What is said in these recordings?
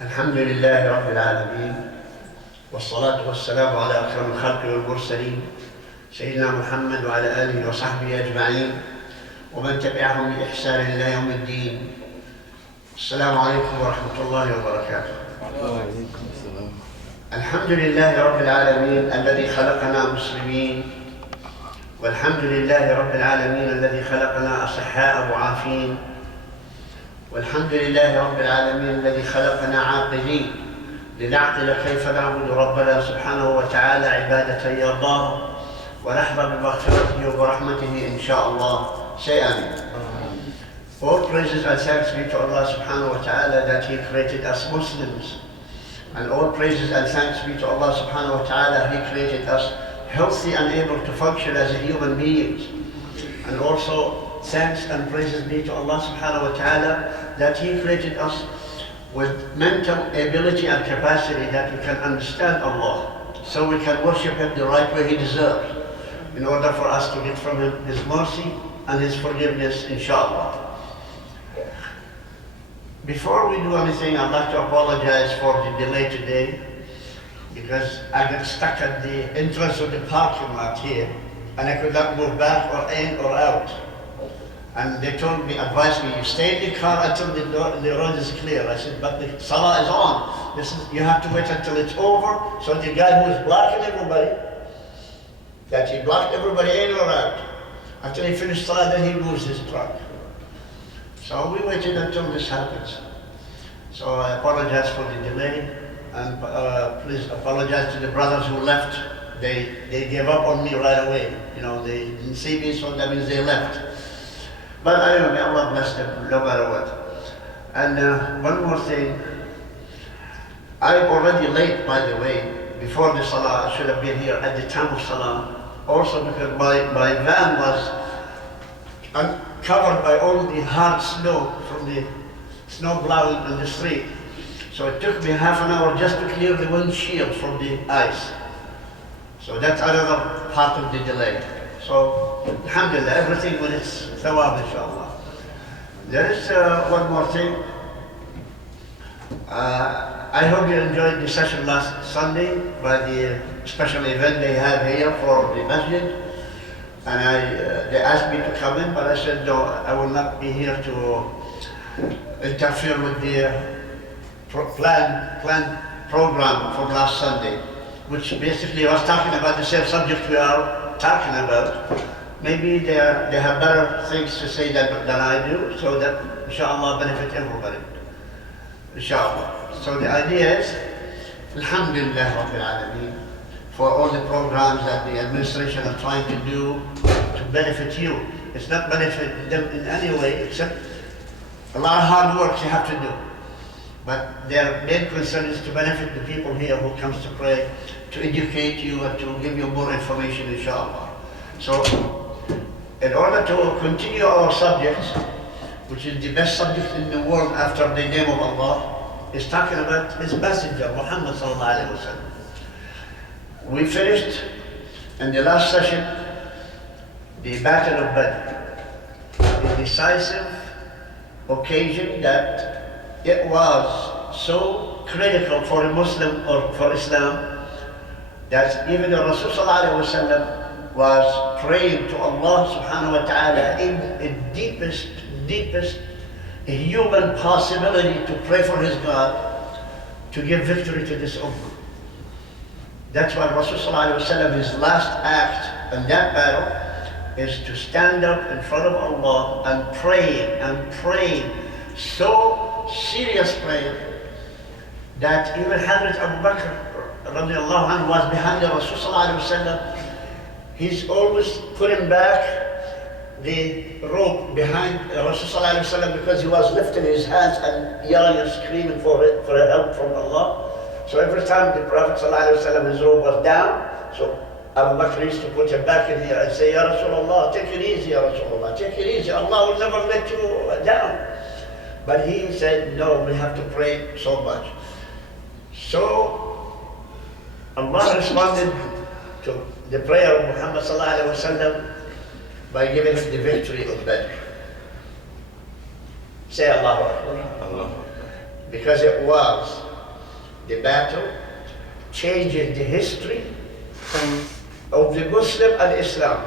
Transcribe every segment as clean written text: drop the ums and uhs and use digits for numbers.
الحمد لله رب العالمين والصلاة والسلام على أكرم الخلق والمرسلين سيدنا محمد وعلى آله وصحبه أجمعين ومن تبعهم بإحسان إلى يوم الدين. السلام عليكم ورحمة الله وبركاته. وعليكم السلام. الحمد لله رب العالمين الذي خلقنا مسلمين، والحمد لله رب العالمين الذي خلقنا أصحاء معافين، والحمد لله رب العالمين الذي خلقنا عاقلين لنعقل كيف نعبد ربنا سبحانه وتعالى عبادة يرضاه ونحظى بمغفرته وبرحمته إن شاء الله. Say Amen. All praises and thanks be to Allah subhanahu wa ta'ala that He created us Muslims. And all praises and thanks be to Allah subhanahu wa ta'ala He created us healthy and able to function as a human beings. And also thanks and praises be to Allah subhanahu wa ta'ala that He created us with mental ability and capacity that we can understand Allah, so we can worship Him the right way He deserves, in order for us to get from Him His mercy and His forgiveness, inshallah. Before we do anything, I'd like to apologize for the delay today, because I got stuck at the entrance of the parking lot here, and I could not move back or in or out. And they advised me, you stay in the car until the road is clear. I said, but the salah is on. You have to wait until it's over. So the guy who is blocking everybody, that he blocked everybody in or out, until he finished salah, then he moves his truck. So we waited until this happens. So I apologize for the delay, and please apologize to the brothers who left. They gave up on me right away. You know, they didn't see me, so that means they left. But anyway, may Allah bless them no matter what. And one more thing, I'm already late, by the way. Before the salah, I should have been here at the time of salah. Also because my van was covered by all the hard snow from the snow plowing in the street. So it took me half an hour just to clear the windshield from the ice. So that's another part of the delay. So, alhamdulillah, everything when it's thawab, inshallah. There is one more thing. I hope you enjoyed the session last Sunday by the special event they have here for the masjid. And they asked me to come in, but I said, no, I will not be here to interfere with the planned program for last Sunday, which basically was talking about the same subject we are talking about. Maybe they have better things to say than I do, so that inshallah benefit everybody. Inshallah. So the idea is, alhamdulillah Rabbil Alameen, for all the programs that the administration are trying to do to benefit you. It's not benefit them in any way, except a lot of hard work you have to do. But their main concern is to benefit the people here who comes to pray, to educate you and to give you more information, inshallah. So, in order to continue our subjects, which is the best subject in the world after the name of Allah, is talking about His messenger, Muhammad sallallahu alaihi wasallam. We finished in the last session the Battle of Badr, the decisive occasion that it was so critical for a Muslim or for Islam that even the Rasul sallallahu alaihi wasallam was praying to Allah subhanahu wa ta'ala in the deepest human possibility to pray for his God to give victory to this ummah. That's why Rasul sallallahu alaihi wasallam, his last act in that battle is to stand up in front of Allah and pray so serious prayer that even Hazrat Abu Bakr radiallahu anhu was behind the Rasul sallallahu alaihi wasallam. He's always putting back the rope behind Rasul sallallahu alaihi wasallam because he was lifting his hands and yelling and screaming for help from Allah. So every time the Prophet sallallahu alaihi wasallam, his rope was down, so Abu Bakr used to put him back in here and say, Ya Rasulullah, take it easy, Ya Rasulullah, take it easy. Allah will never let you down. But he said, no, we have to pray so much. So Allah responded to the prayer of Muhammad sallallahu alaihi wasallam by giving him the victory of Badr. Say Allahu Akbar. Allah. Because it was the battle changes the history of the Muslim and Islam.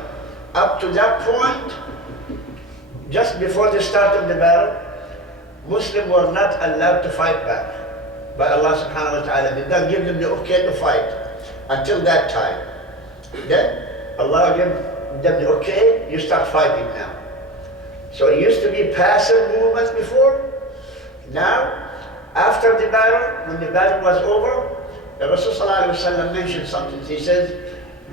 Up to that point, just before the start of the battle, Muslims were not allowed to fight back. But Allah subhanahu wa ta'ala did not give them the okay to fight until that time. Then Allah gave them the okay, you start fighting now. So it used to be passive movements before. Now, after the battle, when the battle was over, the Rasul sallallahu alaihi wasallam mentioned something. He says,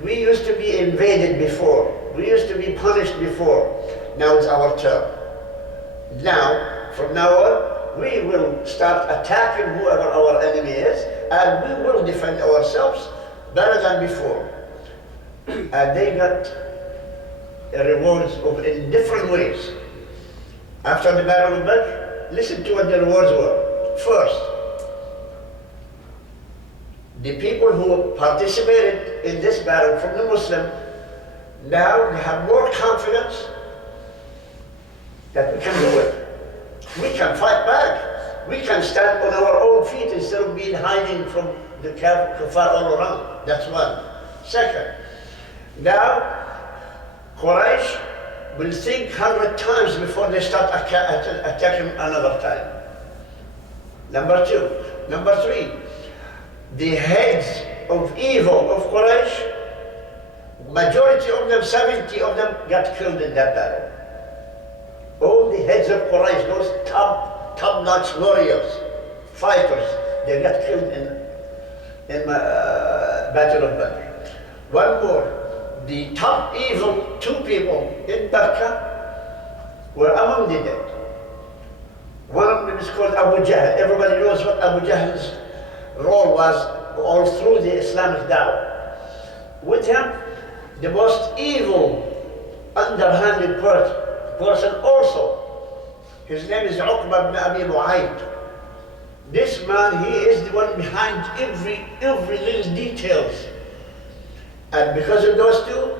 we used to be invaded before. We used to be punished before. Now it's our turn. Now, from now on, we will start attacking whoever our enemy is, and we will defend ourselves better than before. And they got rewards in different ways. After the Battle of Badr, listen to what the rewards were. First, the people who participated in this battle from the Muslim, now they have more confidence that we can do it. We can fight back. We can stand on our own feet instead of being hiding from the kuffar all around. That's one. Second, now Quraysh will think 100 times before they start attacking another time. Number two. Number three, the heads of evil of Quraysh, majority of them, 70 of them, got killed in that battle. All the heads of Quraysh, those top-notch warriors, fighters, they got killed in Battle of Badr. One more. The top evil two people in Mecca were among the dead. One of them is called Abu Jahl. Everybody knows what Abu Jahl's role was all through the Islamic da'wah. With him, the most evil, underhanded person also. His name is Uqba ibn Abi Mu'ayyid. This man, he is the one behind every little details. And because of those two,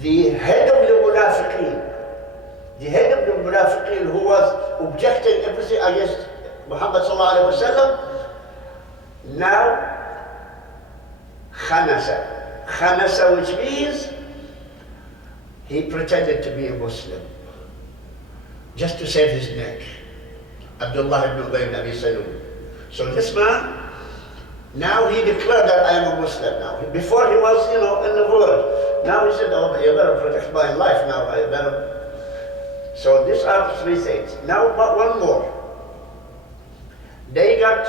the head of the Munafiqeen, who was objecting everything against Muhammad sallallahu alaihi wasallam, now Khanasa, which means he pretended to be a Muslim just to save his neck. Abdullah ibn Ubay ibn Abi Salul. So this man, now he declared that I am a Muslim now. Before he was, in the world. Now he said, oh, you better protect my life now. I better. So these are three things. Now, but one more. They got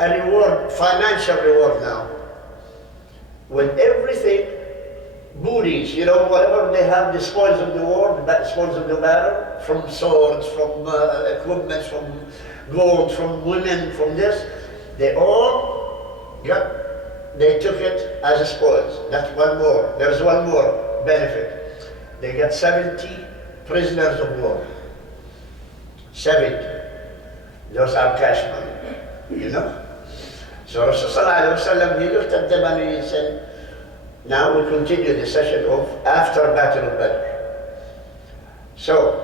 a reward, financial reward now. When everything, booties, whatever they have, the spoils of the war, the spoils of the battle, from swords, from equipment, from gold, from women, from this, they took it as a spoils. That's one more. There's one more benefit. They got 70 prisoners of war. 70. Those are cash money, So Rasulullah, he looked at them and he said, now we continue the session of after Battle of Badr. So,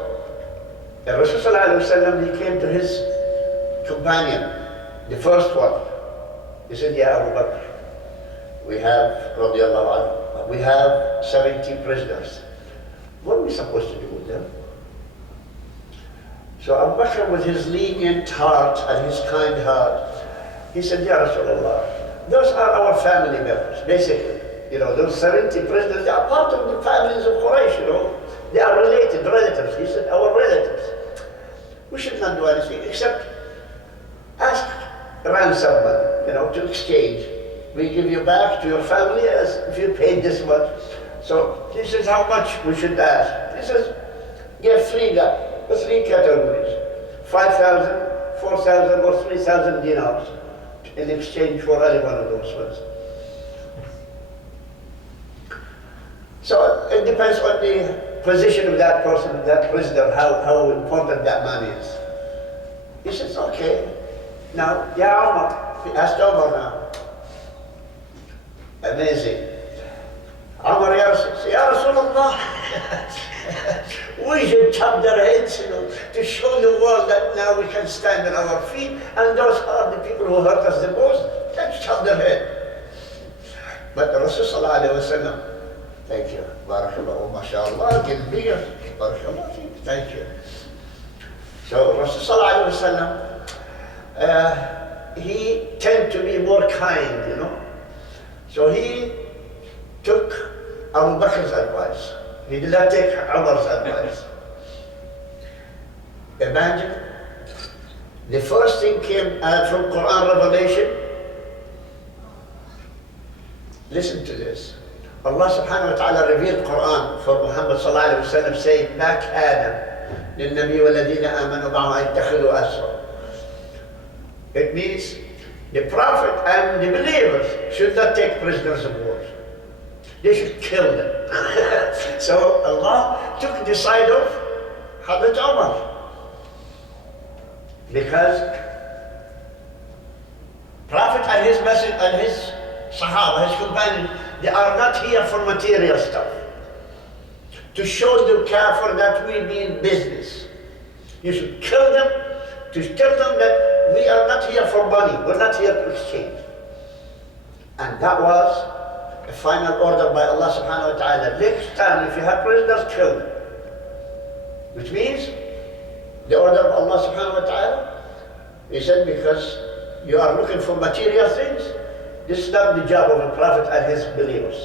Rasulullah, he came to his companion, the first one. He said, Ya Abu Bakr, we have 70 prisoners. What are we supposed to do with them? So Abu Bakr, with his lenient heart and his kind heart, he said, Ya Rasulullah, those are our family members, basically. Those 70 prisoners, they are part of the families of Quraysh, They are related, relatives. He said, our relatives. We should not do anything except ask ransom money, to exchange. We give you back to your family as if you paid this much. So he says, how much we should ask? He says, give three categories. 5,000, 4,000 or 3,000 dinars in exchange for any one of those ones. So it depends on the position of that person, that prisoner, how important that man is. He says, okay. Now, Ya Umar, he asked Umar now. Amazing. Umar, Ya Rasulullah, We should chop their heads, to show the world that now we can stand on our feet, and those are the people who hurt us the most. Let's chop their head. But the Rasul sallallahu alayhi wa sallam, thank you, barakallahu, mashallah, get bigger, barakallah, thank you. So Rasul sallallahu alayhi wa sallam, he tended to be more kind, So he took Abu Bakr's advice. He did not take Umar's advice. Imagine, the first thing came from Quran revelation. Listen to this. Allah subhanahu wa ta'ala revealed Quran for Muhammad sallallahu alayhi wa sallam, saying, "Ma kana للنبي والذين آمنوا معه أن يتخذوا أسرى." It means the Prophet and the believers should not take prisoners of war. They should kill them. So Allah took the side of Hazrat Umar. Because Prophet and his message and his Sahaba, his companions, they are not here for material stuff. To show the kafir that we mean business. You should kill them to tell them that we are not here for money, we're not here to exchange. And that was a final order by Allah subhanahu wa ta'ala. Next time, if you have prisoners, kill them. Which means, the order of Allah subhanahu wa ta'ala, he said, because you are looking for material things, this is not the job of a prophet and his believers.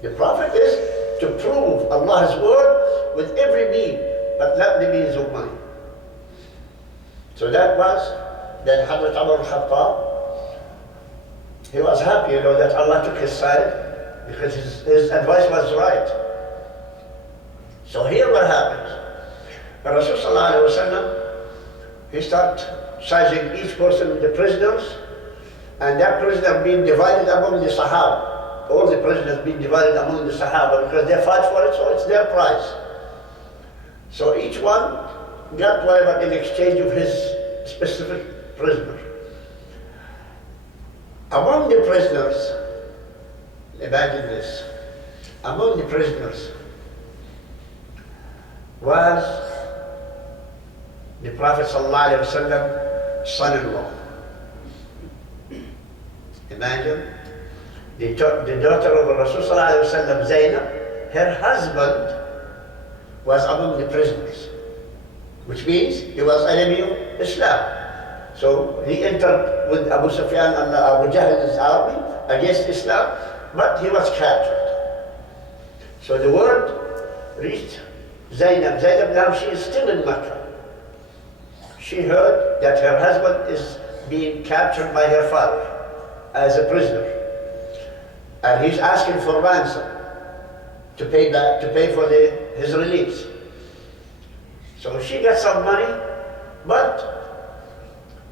The prophet is to prove Allah's word with every means, but not the means of money. So that was, then Hazrat Umar al-Khattab, he was happy, that Allah took his side, because his advice was right. So here what happens? The Rasul sallallahu alayhi wa sallam, he started sizing each person, the prisoners, and that prisoner being divided among the Sahaba. All the prisoners being divided among the Sahaba, because they fight for it, so it's their prize. So each one got whatever in exchange of his specific prisoner. Among the prisoners, imagine this, among the prisoners was the Prophet ﷺ son-in-law. Imagine, the daughter of Rasul ﷺ, Zainab, her husband was among the prisoners, which means he was enemy of Islam. So he entered with Abu Sufyan and Abu Jahl's army against Islam, but he was captured. So the word reached Zainab. Zainab now she is still in Mecca. She heard that her husband is being captured by her father as a prisoner. And he's asking for ransom to pay for his release. So she got some money, but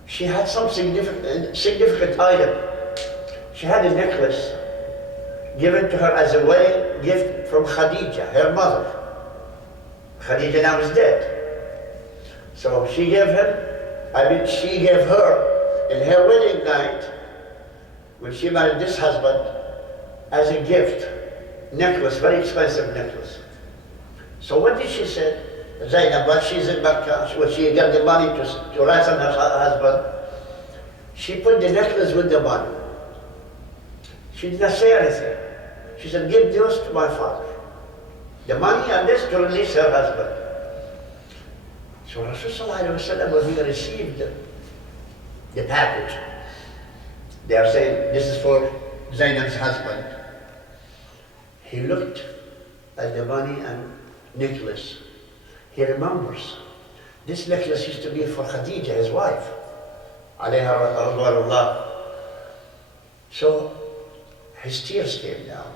she had some significant item. She had a necklace given to her as a wedding gift from Khadija, her mother. Khadija now is dead. So she gave her in her wedding night, when she married this husband, as a gift, necklace, very expensive necklace. So what did she say? Zainab, when she's in Mecca, when she got the money to ransom her husband, she put the necklace with the money. She did not say anything. She said, give this to my father. The money and this to release her husband. So Rasulullah, when he received the package, they are saying, this is for Zainab's husband. He looked at the money and necklace. He remembers, this necklace used to be for Khadija, his wife, alayha radwanullah. So his tears came down.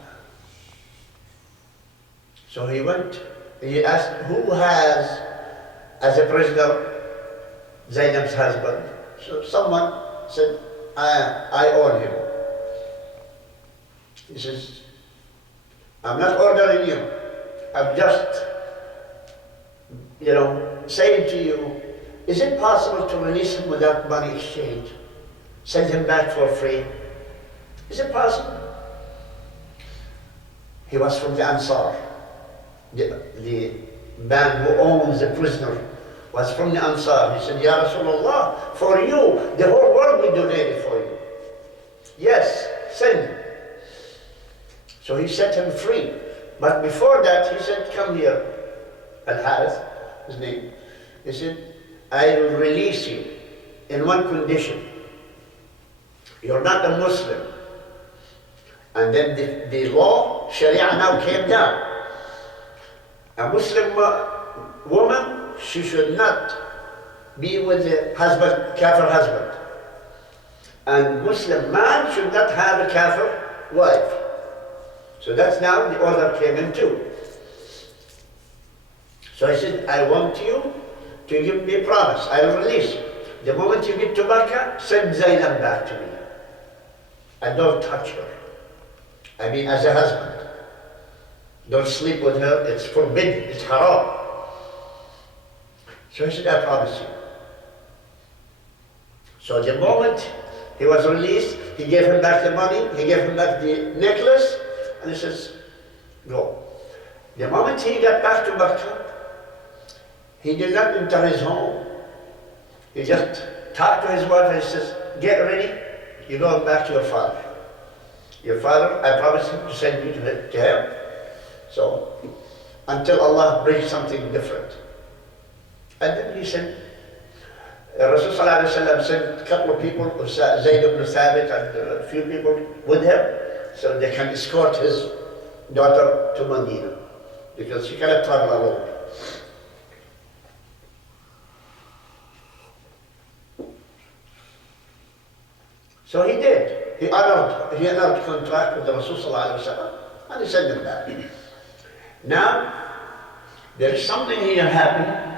So he went, he asked, who has, as a prisoner, Zainab's husband? So someone said, I own him. He says, I'm not ordering you, I'm just saying to you, is it possible to release him without money exchange? Send him back for free? Is it possible? He was from the Ansar. the man who owns the prisoner, was from the Ansar. He said, Ya Rasulullah, for you, the whole world will donate for you. Yes, send him. So he set him free. But before that, he said, come here, Al-Harith, his name. He said, I will release you in one condition. You're not a Muslim. And then the law, Sharia now came down. A Muslim woman, she should not be with a husband, kafir husband. And Muslim man should not have a kafir wife. So that's now the order came in too. So I said, I want you to give me a promise. I'll release you. The moment you get to Makkah, send Zainab back to me. And don't touch her. I mean, as a husband. Don't sleep with her. It's forbidden. It's haram. So he said, I promise you. So the moment he was released, he gave him back the money, he gave him back the necklace, and he says, go. The moment he got back to Makkah, he did not enter his home. He just talked to his wife and he says, get ready, you're going back to your father. Your father, I promised him to send you to him. So, until Allah brings something different. And then he said, Rasulullah sent a couple of people, Zayd ibn Thabit and a few people with him, so they can escort his daughter to Medina, because she cannot travel alone. So he did. He honored contract with the Rasulullah and he sent them back. Now, there is something here happening.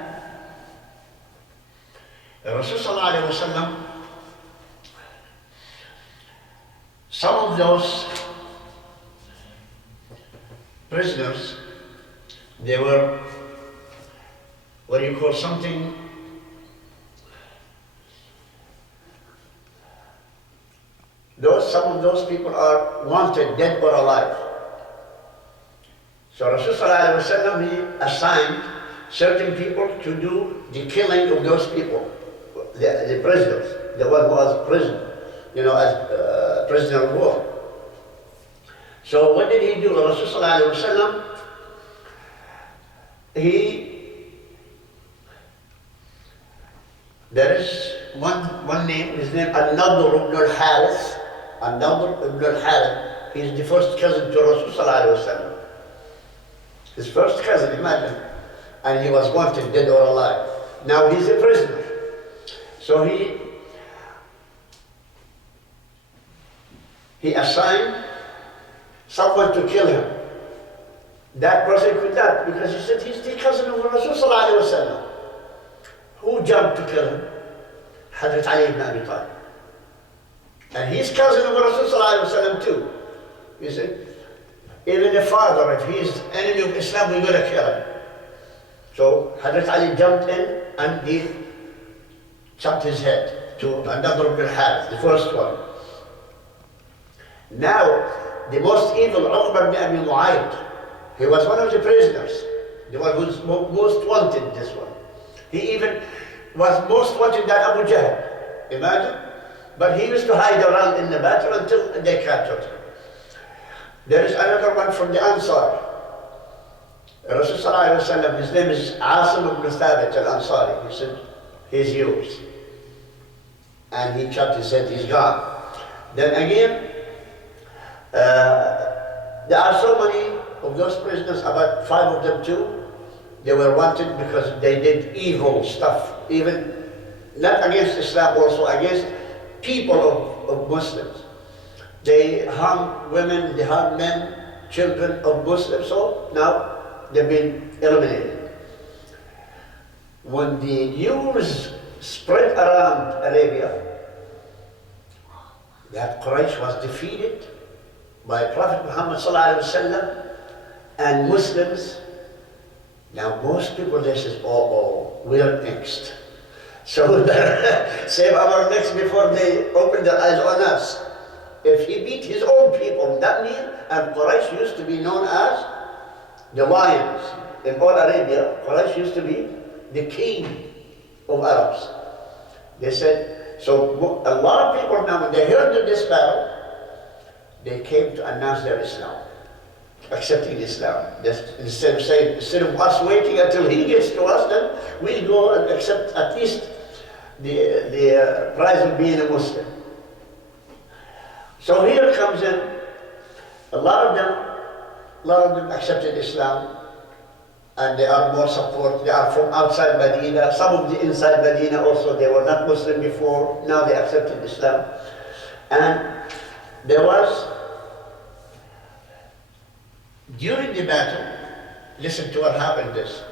The Rasulullah, some of those prisoners, they were, what do you call something, some of those people are wanted, dead or alive. So Rasulullah, he assigned certain people to do the killing of those people, the prisoners, the one who was prison, as prisoner of war. So what did he do? Rasulullah, there is one name, his name S.A.W. ibn al-Harith. S.A.W. ibn al-Harith, he is the first cousin to Rasulullah. His first cousin, imagine. And he was wanted, dead or alive. Now he's a prisoner. So he assigned someone to kill him. That person could not, because he said he's the cousin of Rasulullah. Who jumped to kill him? Hazrat Ali ibn Abi Talib. And he's cousin of Rasulullah too. He said, even the father, if he's enemy of Islam, we're going to kill him. So Hazrat Ali jumped in and he chopped his head to another ibn al-Harith, the first one. Now, the most evil, Uqba ibn Abi Mu'ayyid, he was one of the prisoners, the one who's most wanted, this one. He even was most wanted than Abu Jahl, imagine. But he used to hide around in the battle until they captured him. There is another one from the Ansar. Rasulullah, his name is Asim ibn Thabit al-Ansari. He said, he's yours. And he chopped his head, he's gone. Then again, there are so many of those prisoners, about 5 of them too, they were wanted because they did evil stuff, even not against Islam, also against people of Muslims. They harm women, they harm men, children of Muslims, so now they've been eliminated. When the news spread around Arabia that Quraysh was defeated by Prophet Muhammed and Muslims, now most people, they say, oh, we're next. So save our necks before they open their eyes on us. If he beat his own people, that means, and Quraysh used to be known as the lions. in all Arabia, Quraysh used to be the king of Arabs. They said, so a lot of people now, when they heard of this battle, they came to announce their Islam, accepting Islam. Instead of saying, instead of us waiting until he gets to us, then we'll go and accept at least the prize of being a Muslim. So here comes in, a lot of them accepted Islam, and they are more support. They are from outside Medina. Some of the inside Medina also, they were not Muslim before, now they accepted Islam. And there was, during the battle, listen to what happened this.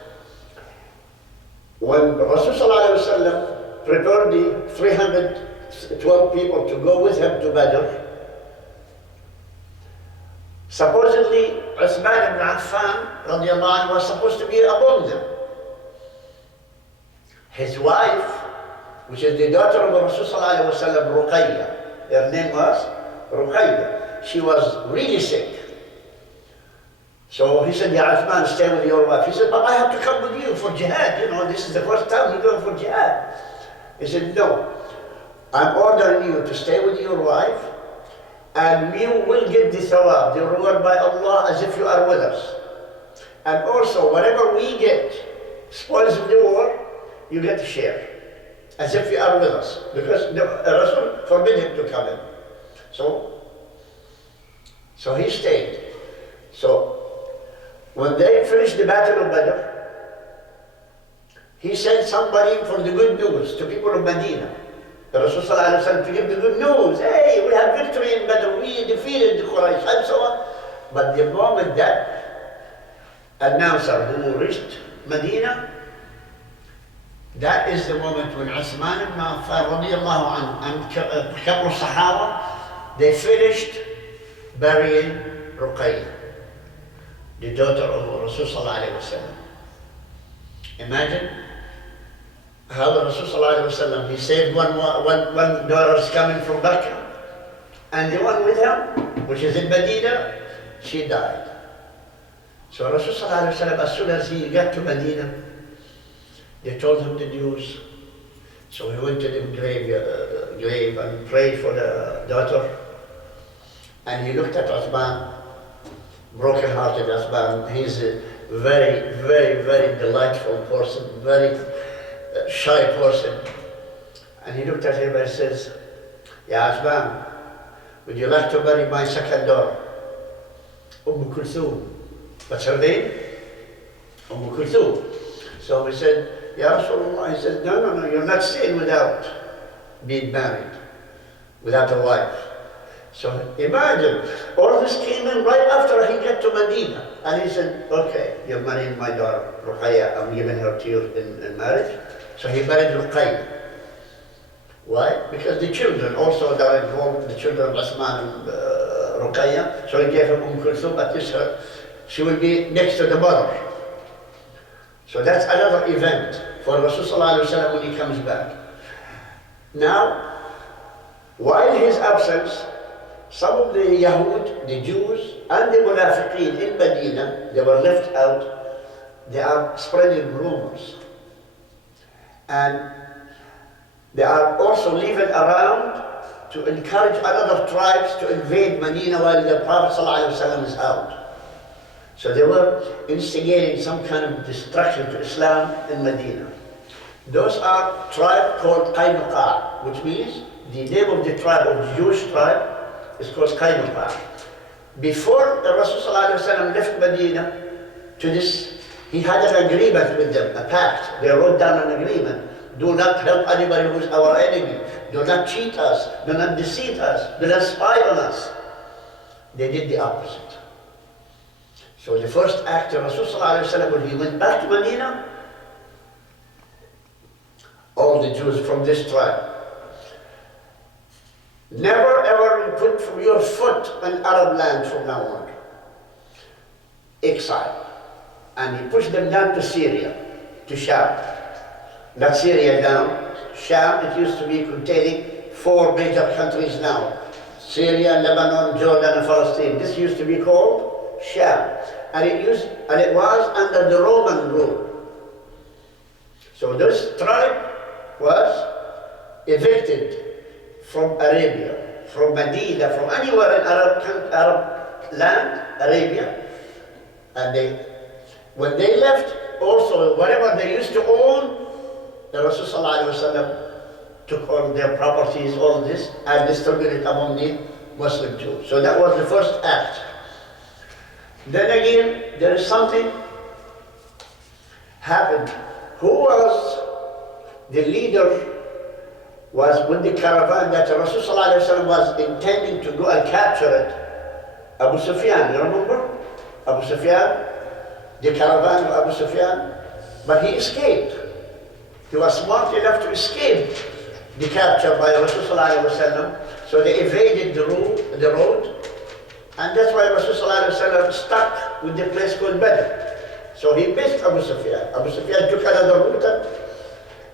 When Rasulullah prepared the 312 people to go with him to Badr, supposedly Uthman ibn Affan radiallahu anhu was supposed to be among them. His wife, which is the daughter of Rasulullah Ruqayya, her name was Ruqayya. She was really sick. So he said, Ya Uthman, stay with your wife. He said, but I have to come with you for jihad. You know, this is the first time we're going for jihad. He said, no, I'm ordering you to stay with your wife, and you will get the thawab, the reward by Allah, as if you are with us. And also, whatever we get, spoils of the war, you get to share, as if you are with us. Because the Rasul forbid him to come in. So he stayed. So when they finished the Battle of Badr, he sent somebody for the good news to people of Medina. The Rasul to give the good news. Hey, we have victory in Badr, we defeated the Quraysh, and so on. But the moment that announcer who reached Medina, that is the moment when Uthman ibn Affan radiallahu anhu and a couple of Sahaba, they finished burying Ruqayya, the daughter of Rasulullah. Imagine how the Rasulullah, he saved one daughter coming from Mecca, and the one with him, which is in Medina, she died. So Rasulullah, as soon as he got to Medina, they told him the news. So he went to the grave and prayed for the daughter. And he looked at Uthman, broken-hearted Uthman. He's a very, very, very delightful person, very shy person. And he looked at him and says, Ya Uthman, would you like to marry my second daughter, Kulthum? What's her name? Kulthum. So he said, Ya Rasulullah, he said, no, you're not staying without being married, without a wife. So imagine, all this came in right after he got to Medina. And he said, okay, you're marrying my daughter, Ruqayya, I'm giving her to you in marriage. So he married Ruqayya. Why? Because the children also that are involved, the children of Uthman and Ruqayya, so he gave her Kulthum, at least she will be next to the mother. So that's another event for Rasulullah when he comes back. Now, while his absence, some of the Yahud, the Jews, and the Munafiqeen in Medina, they were left out. They are spreading rumors. And they are also leaving around to encourage other tribes to invade Medina while the Prophet ﷺ is out. So they were instigating some kind of destruction to Islam in Medina. Those are tribes called Qaynuqa, which means the name of the tribe, of the Jewish tribe, is called Qaynuqa. Before the Rasulullah left Medina to this, he had an agreement with them, a pact. They wrote down an agreement. Do not help anybody who is our enemy. Do not cheat us. Do not deceive us. Do not spy on us. They did the opposite. So the first act of Rasulullah, when he went back to Medina, all the Jews from this tribe, never ever put your foot in Arab land from now on. Exile. And he pushed them down to Syria, to Sham. Not Syria down, Sham, it used to be containing 4 major countries now. Syria, Lebanon, Jordan, and Palestine. This used to be called Sham. and it was under the Roman rule. So this tribe was evicted from Arabia, from Medina, from anywhere in Arab land, Arabia, and when they left, also whatever they used to own, the Rasul ﷺ took all their properties, all this, and distributed among the Muslim Jews. So that was the first act. Then again, there is something happened. Who was the leader? Was with the caravan that Rasul ﷺ was intending to go and capture it. Abu Sufyan, you remember? Abu Sufyan, the caravan of Abu Sufyan, but he escaped. He was smart enough to escape the capture by Rasul ﷺ, so they evaded the road, and that's why Rasul ﷺ stuck with the place called Badr. So he missed Abu Sufyan. Abu Sufyan took another route and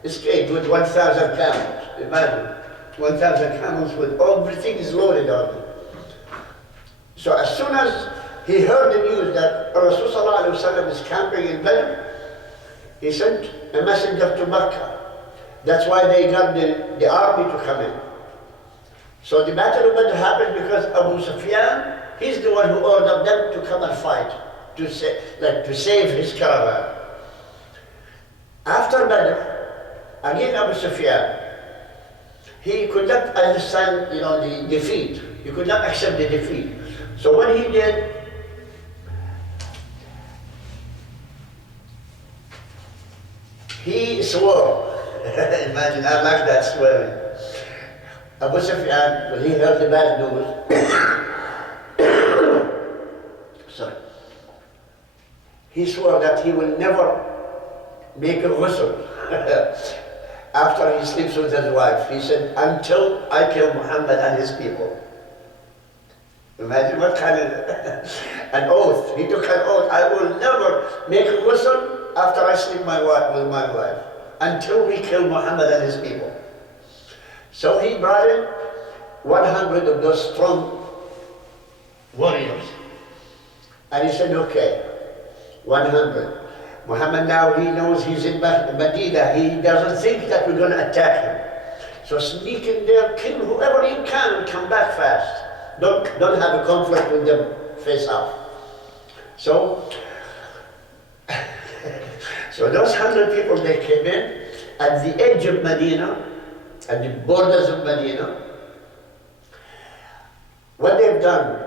escaped with 1,000 camels. Imagine, 1,000 camels with everything is loaded on them. So as soon as he heard the news that Rasul ﷺ is camping in Badr, he sent a messenger to Mecca. That's why they got the army to come in. So the Battle of Badr happened because Abu Sufyan, he's the one who ordered them to come and fight, to save his caravan. After Badr, again Abu Sufyan, he could not understand, the defeat. He could not accept the defeat. So what he did, he swore. Imagine, I like that swearing. Abu Sufyan, when he heard the bad news, sorry, he swore that he will never make a ghusl after he sleeps with his wife. He said, until I kill Muhammad and his people. Imagine what kind of an oath. He took an oath. I will never make a ghusl after I sleep with my wife, until we kill Muhammad and his people. So he brought in 100 of those strong warriors. And he said, okay, 100. Muhammad now, he knows he's in Medina. He doesn't think that we're going to attack him. So sneak in there, kill whoever you can, and come back fast. Don't have a conflict with them face off. So those 100 people, they came in at the edge of Medina, at the borders of Medina. What they've done,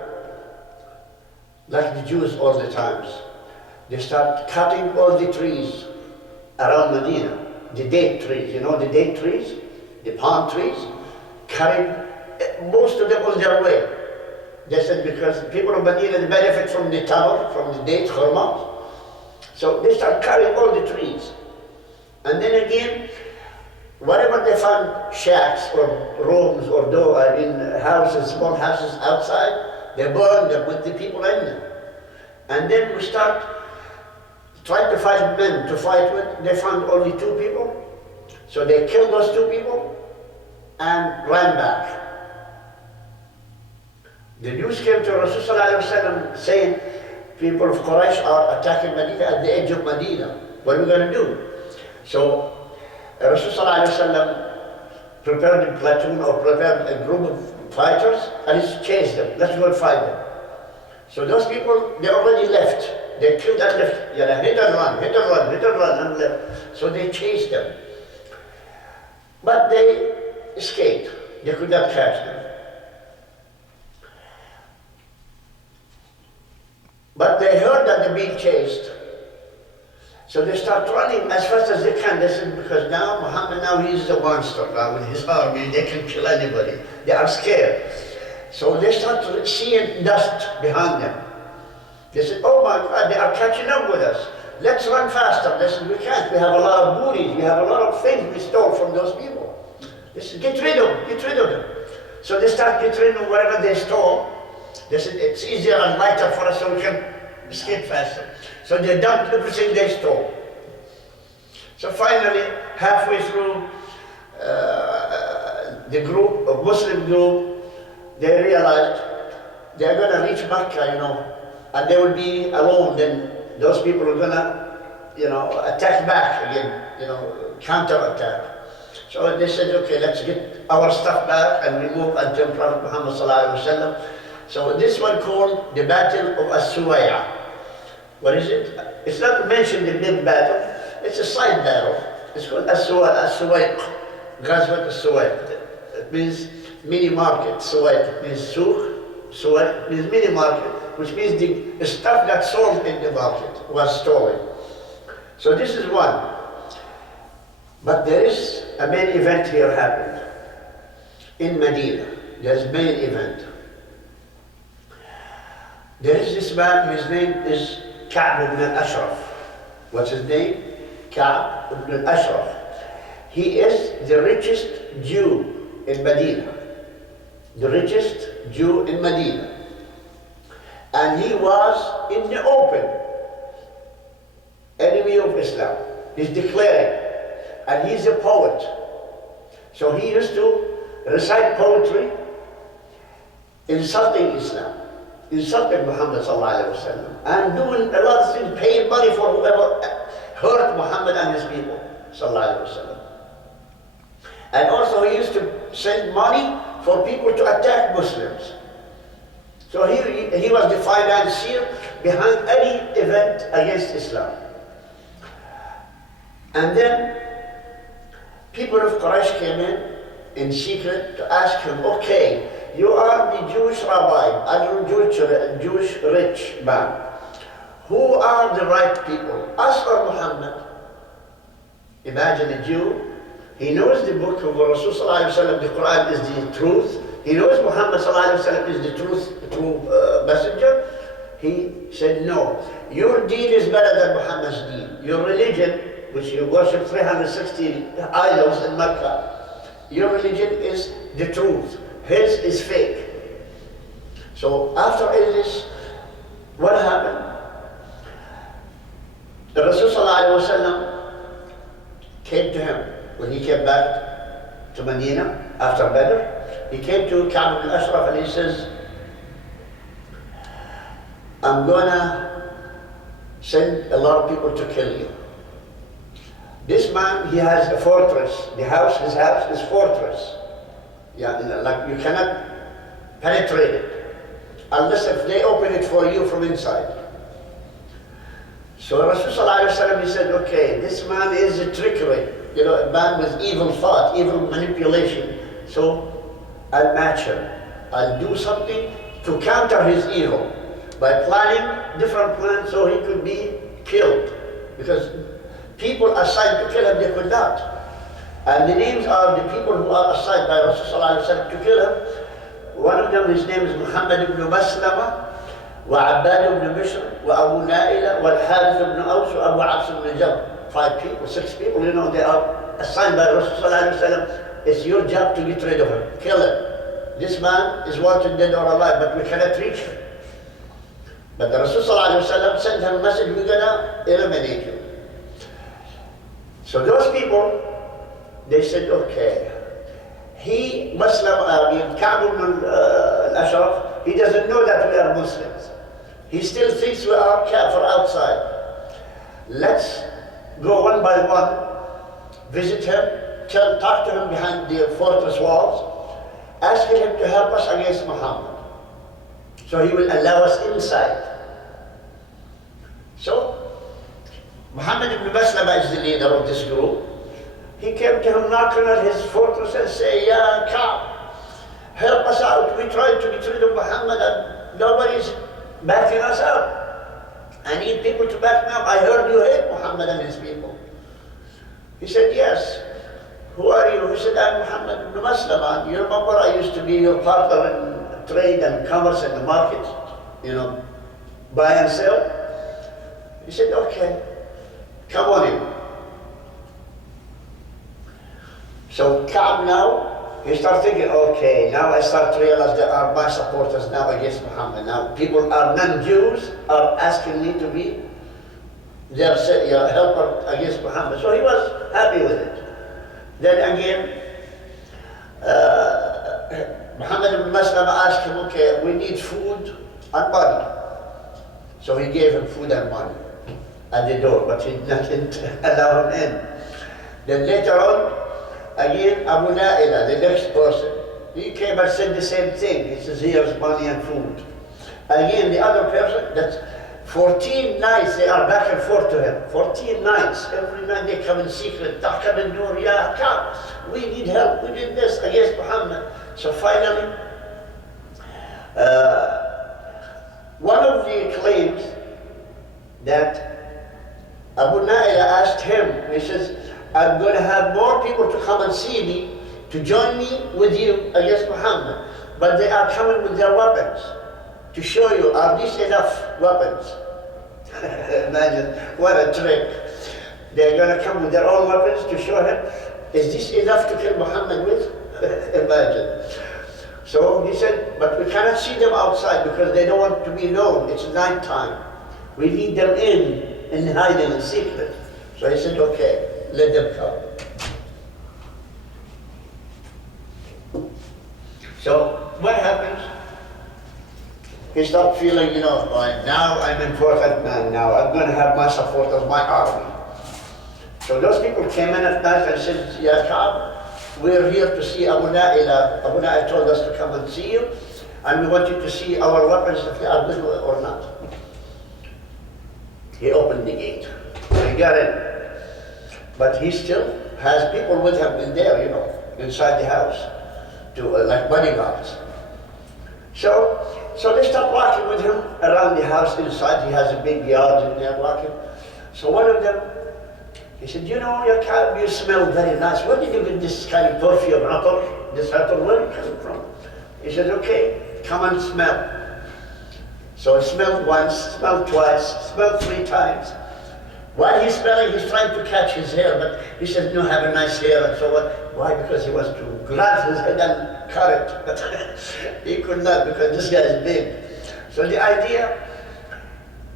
like the Jews all the times, they start cutting all the trees around Medina, the date trees, the date trees, the palm trees, cutting most of them on their way. They said because people of Medina, they benefit from the tamar, from the date, khurma. So they start cutting all the trees. And then again, whatever they found, shacks or rooms or houses, small houses outside, they burn them with the people in them. And then we start trying to find men to fight with. They found only 2 people. So they killed those 2 people and ran back. The news came to Rasulullah saying, people of Quraysh are attacking Medina at the edge of Medina. What are we going to do? So Rasulullah prepared a platoon or prepared a group of fighters and he chased them. Let's go and fight them. So those people, they already left. They killed and left. Hit and run, hit and run, hit and run, and left. So they chased them. But they escaped. They could not catch them. But they heard that they're being chased. So they start running as fast as they can. They said, because now Muhammad, he's a monster. Now with his army, they can kill anybody. They are scared. So they start seeing dust behind them. They said, oh my God, they are catching up with us. Let's run faster. They said, we can't. We have a lot of booties. We have a lot of things we stole from those people. They said, get rid of them. So they start getting rid of whatever they stole. They said, it's easier and lighter for us so we can escape faster. So they dumped everything they stole. So finally, halfway through the group, a Muslim group, they realized they're going to reach Mecca, and they will be alone, then those people are gonna, attack back again, counter-attack. So they said, okay, let's get our stuff back and we move until Prophet Muhammed ﷺ. So this one called the Battle of S.A.W. What is it? It's not mentioned in big battle, it's a side battle. It's called S.A.W. Ghazwat S.A.W. It means mini market. Suwaiq means souk. Suwaiq means mini market, which means the stuff that sold in the market was stolen. So this is one. But there is a main event here happened. In Medina, there's a main event. There is this man, his name is Ka'b ibn al-Ashraf. What's his name? Ka'b ibn al-Ashraf. He is the richest Jew in Medina. The richest Jew in Medina. And he was in the open enemy of Islam. He's declaring. And he's a poet. So he used to recite poetry, insulting Islam, insulting Muhammad ﷺ, and doing a lot of things, paying money for whoever hurt Muhammad and his people ﷺ. And also he used to send money for people to attack Muslims. So he was the financier behind any event against Islam. And then people of Quraysh came in secret to ask him, okay, you are the Jewish rabbi, and Jewish rich man. Who are the right people, us or Muhammad? Imagine a Jew, he knows the book of Rasulullah ﷺ, the Quran is the truth. He knows Muhammad ﷺ is the true messenger. He said, no, your deed is better than Muhammad's deed. Your religion, which you worship 360 idols in Mecca, your religion is the truth. His is fake. So after this, what happened? The Rasulullah came to him when he came back to Medina after Badr. He came to Ka'b ibn al-Ashraf and he says, I'm gonna send a lot of people to kill you. This man, he has a fortress. His house is fortress. Yeah, like you cannot penetrate it unless if they open it for you from inside. So Rasulullah he said, okay, this man is a trickery, a man with evil thought, evil manipulation. So I'll match him. I'll do something to counter his evil by planning different plans so he could be killed. Because people assigned to kill him, they could not. And the names are the people who are assigned by Rasulullah to kill him. One of them, his name is Muhammad ibn Maslama, وعباد ibn Bishr, وأبو نائلة, والحارث ibn Aus, وأبو عبس ibn Jab. 5 people, 6 people, they are assigned by Rasulullah. It's your job to get rid of him, kill him. This man is wanted dead or alive, but we cannot reach him. But the Rasulullah sent him a message, we're gonna eliminate you. So those people, they said, okay, Ka'b ibn al-Ashraf, he doesn't know that we are Muslims. He still thinks we are kafir outside. Let's go one by one, visit him, talk to him behind the fortress walls, asking him to help us against Muhammad. So he will allow us inside. So Muhammad ibn Maslama is the leader of this group. He came to him knocking at his fortress and say, Ya Ka'b, help us out. We tried to get rid of Muhammad and nobody's backing us up. I need people to back me up. I heard you hate Muhammad and his people. He said, yes. Who are you? He said, I'm Muhammad ibn Maslama. You remember I used to be your partner in trade and commerce in the market, buy and sell. He said, okay, come on in. So Ka'b now, he started thinking, okay, now I start to realize there are my supporters now against Muhammad. Now people are non-Jews are asking me to be their helper against Muhammad. So he was happy with it. Then again, Muhammad ibn Maslama asked him, okay, we need food and money. So he gave him food and money at the door, but he didn't allow him in. Then later on, again, Abu Naila, the next person, he came and said the same thing. He says, here's money and food. Again, the other person, that's 14 nights they are back and forth to him. 14 nights. Every night they come in secret. Knock on the door, yeah, come. We need help. We need this against Muhammad. So finally, one of the claims that Abu Naila asked him, he says, I'm going to have more people to come and see me, to join me with you against Muhammad. But they are coming with their weapons to show you, are these enough weapons? Imagine, what a trick. They're going to come with their own weapons to show him, is this enough to kill Muhammad with? Imagine. So he said, but we cannot see them outside because they don't want to be known. It's night time. We need them in hiding, in secret. So he said, okay, let them come. So what happens? He started feeling, now I'm an important man now. I'm going to have my supporters, my army. So those people came in at night and said, Ya Ka'b, we're here to see Abu Naila. Abu Naila told us to come and see you, and we want you to see our weapons, if they are good or not. He opened the gate. He got in. But he still has people with him in there, inside the house, like bodyguards. So they start walking with him around the house inside. He has a big yard in there walking. So one of them, he said, Ya Ka'b, you smell very nice. Where did you get this kind of perfume, atar? This atar, where did it come from? He said, okay, come and smell. So he smelled once, smelled twice, smelled 3 times. While he's smelling, he's trying to catch his hair, but he said, no, have a nice hair and so on. Why? Because he wants to grab his head and cut it. But he could not because this guy is big. So the idea,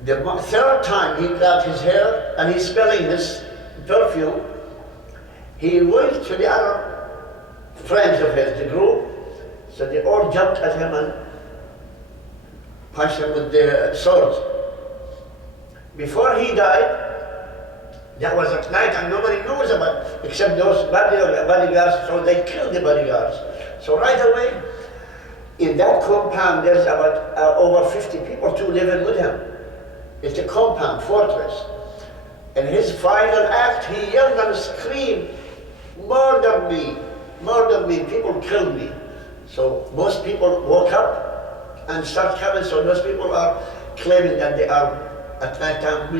the 3rd time he got his hair and he's smelling his perfume, he went to the other friends of his, the group, so they all jumped at him and punched him with their swords. Before he died, that was at night and nobody knows about it, except those bodyguards, so they killed the bodyguards. So right away, in that compound, there's about over 50 people to living with him. It's a compound, fortress. And his final act, he yelled and screamed, murder me, people killed me. So most people woke up and start coming, so those people are claiming that they are at night time.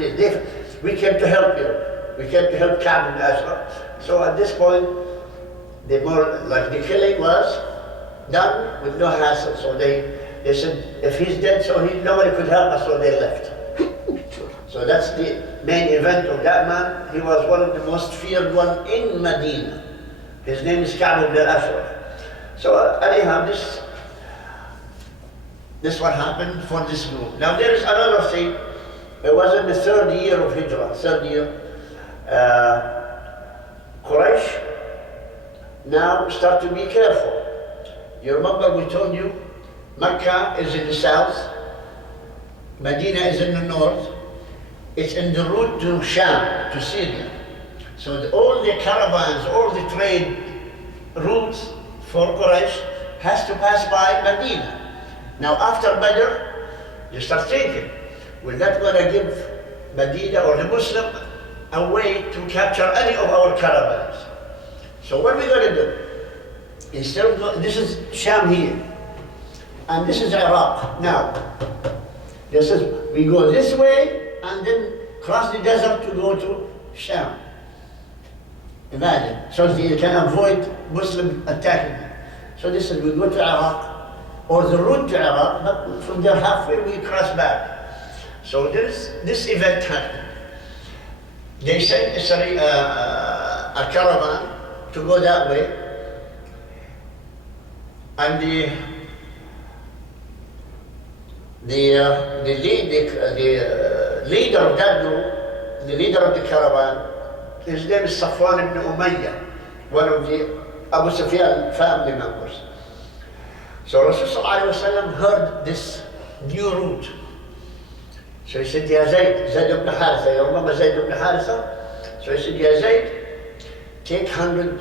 We came to help you. We came to help Ka'b and Ashraf. So at this point, the killing was done with no hassle. So they said, if he's dead, so nobody could help us, so they left. So that's the main event of that man. He was one of the most feared one in Medina. His name is Ka'b ibn Ashraf. So anyhow, this what happened for this group. Now there is another thing. It was in the 3rd year of Hijrah, 3rd year. Quraysh now start to be careful. You remember we told you, Mecca is in the south, Medina is in the north. It's in the route to Sham, to Syria. So all the caravans, all the trade routes for Quraysh has to pass by Medina. Now after Badr, you start thinking, we're not going to give Medina or the Muslim a way to capture any of our caravans. So what are we going to do? Instead of this is Sham here, and this is Iraq. Now, this is, we go this way, and then cross the desert to go to Sham. Imagine, so that you can avoid Muslim attacking them. So this is, we go to Iraq, or the route to Iraq, but from there halfway we cross back. So this event happened. They sent a caravan to go that way, and the leader of that group, the leader of the caravan, his name is Safwan ibn Umayyah, one of the Abu Sufyan family members. So Rasulullah ﷺ heard this new route. So he said, Ya Zayd, Zayd ibn Haritha, you remember Zayd ibn Haritha? So he said, Ya Zayd, take 100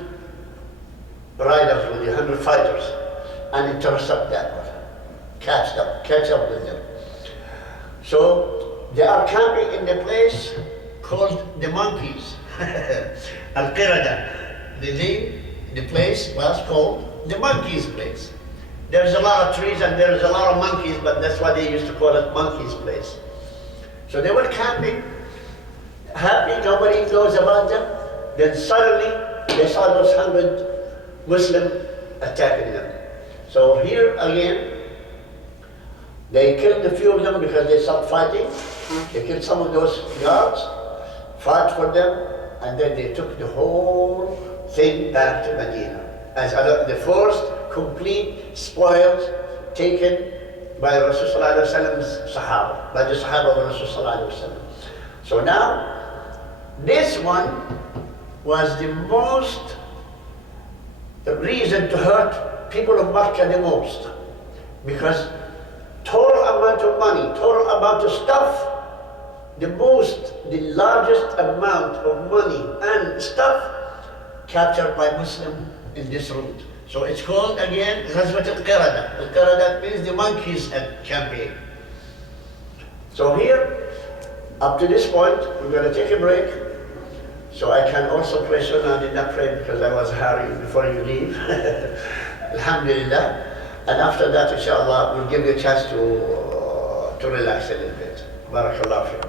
riders with you, 100 fighters, and intercept that one. Catch up with them. So they are camping in the place called the monkeys. Al-Qirada. The place was called the monkeys place. There's a lot of trees and there's a lot of monkeys, but that's why they used to call it monkeys place. So they were camping, happy, nobody knows about them. Then suddenly they saw those 100 Muslims attacking them. So here again, they killed a few of them because they stopped fighting. They killed some of those guards, fought for them, and then they took the whole thing back to Medina as the first complete spoils taken by Rasulullah's Sahaba, by the Sahaba of Rasulullah. So now, this one was the most reason to hurt people of Makkah the most, because total amount of money, total amount of stuff, the largest amount of money and stuff captured by Muslim in this route. So it's called again Ghazwat al-Qirada. Al-Qirada means the monkeys at campaign. So here, up to this point, we're going to take a break. So I can also pray Sunnah. I did not pray because I was hurrying before you leave. Alhamdulillah. And after that, inshallah, we'll give you a chance to relax a little bit. Barakallahu fiqh.